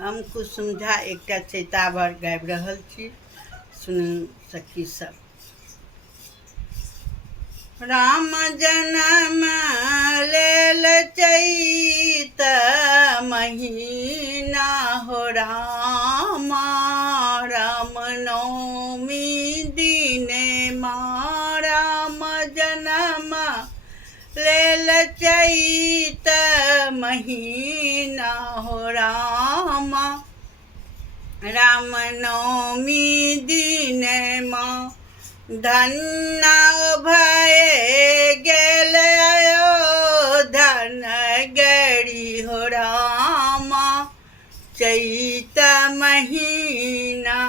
हम कुसुम झा एकटा चैतावर गाबि रहल छी। सुनू सखी सब। राम जनम लेल चैत महीना हो रामा, राम नवमी दिने माँ राम जनम लेल चैत महीना हो रामा, राम नवमी दिन माँ धन्ना भये गेल धन गरी हो रामा, चैत महीना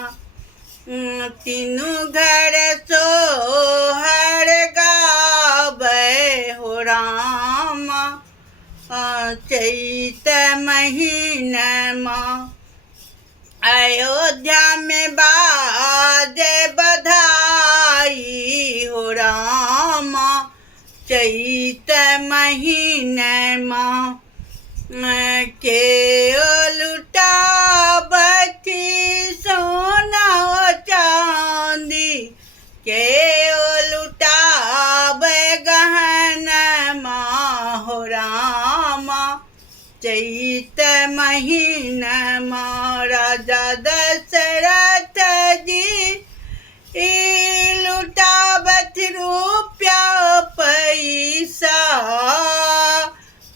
तीनू घर सोहर गावे हो रामा, चैत महीना माँ अयोध्या में बाजे बधाई हो रामा, चैत महीने माँ के लुटा बची सोना चांदी, के लुटा गहन माँ हो रामा, चैत महीना माँ राजा दशरथ जी लुटावत रुपया पैसा,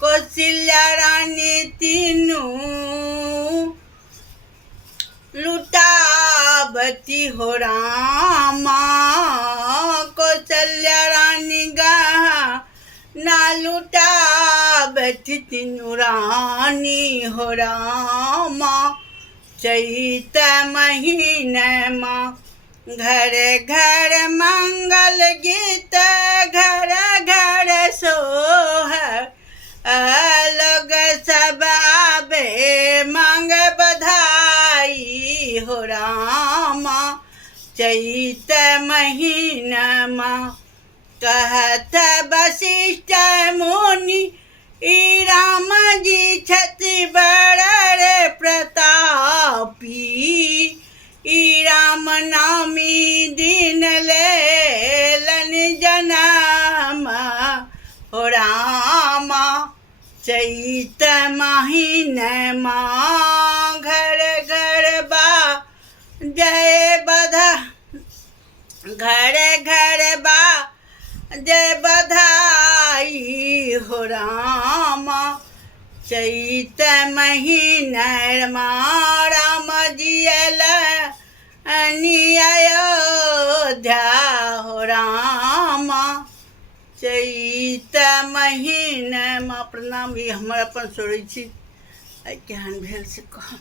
कौशल्या रानी तीनू लुटावती हो रामा, कौशल्या रानी ना लुटावत तीनू रानी हो रामा, चैत महीने माँ घर घर मंगल गीत घर घर सोहर, लोग सब आवे मांग बधाई हो रामा, चैत महीना माँ कहत वशिष्ठ मुनि राम जी छति बड़ प्रतापी, राम नामी दिन लेलन जनम हो रामा, चैत महीने माँ घर घर बा जय बधा, घर घर बा जय बधाई हो रामा, चैत महीने माँ राम जी अयोध्या हो रामा, चैत महीने माँ प्रणाम। ये हमर अपन सोचै छी आइ केहन भेल से कह।